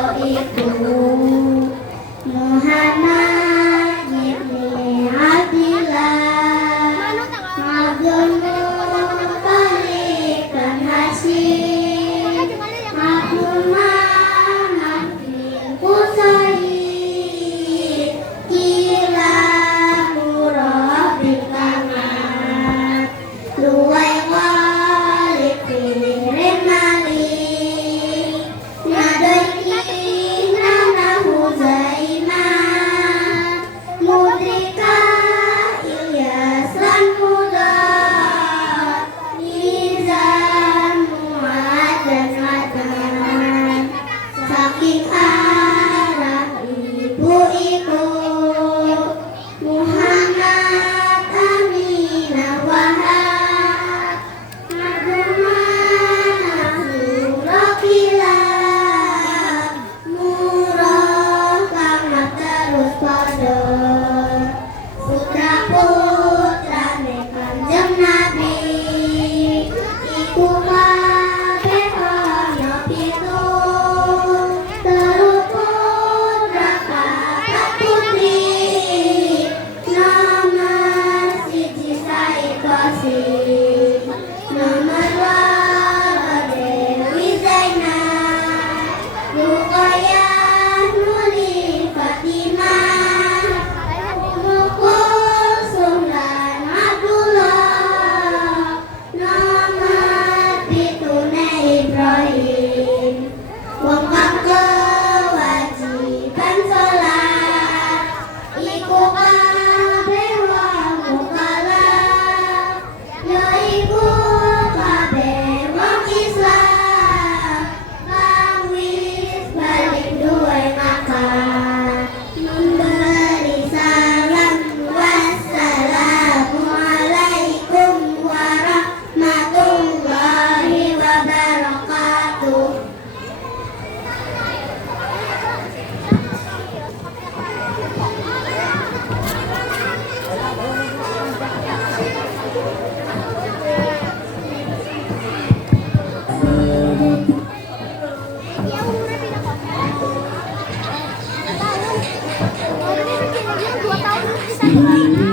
yaitu Muhammad ibni Abdillah Abdul Muttalib dan Hasyim Abdul Manaf bin Qusay kila murah bin Kamat luwai walid firin malik nadoi nana Huzaimah mudrika Ilyas lan Mudar Nizam Mu'ad dan Adnan saking arah ibu-ibu Muhammad Aminah Wahab Abdurrahman Surokilab Murah Kamat terus pada putra-putra Kanjeng Nabi iku kabeh ana pitu terus putra kakak putri nomor siji Said Qasim nomor loro Dewi Zainab Ruqayyah Nuri Fatimah Kulsum lan Abdullah nomor pitune Ibrahim wong kang kewajiban sholat iku kabeh wong mukallaf yaiku kabeh wong Islam kang wis balik duwe akal memberi salam wassalamualaikum warahmatullahi wabarakatuh. Ibu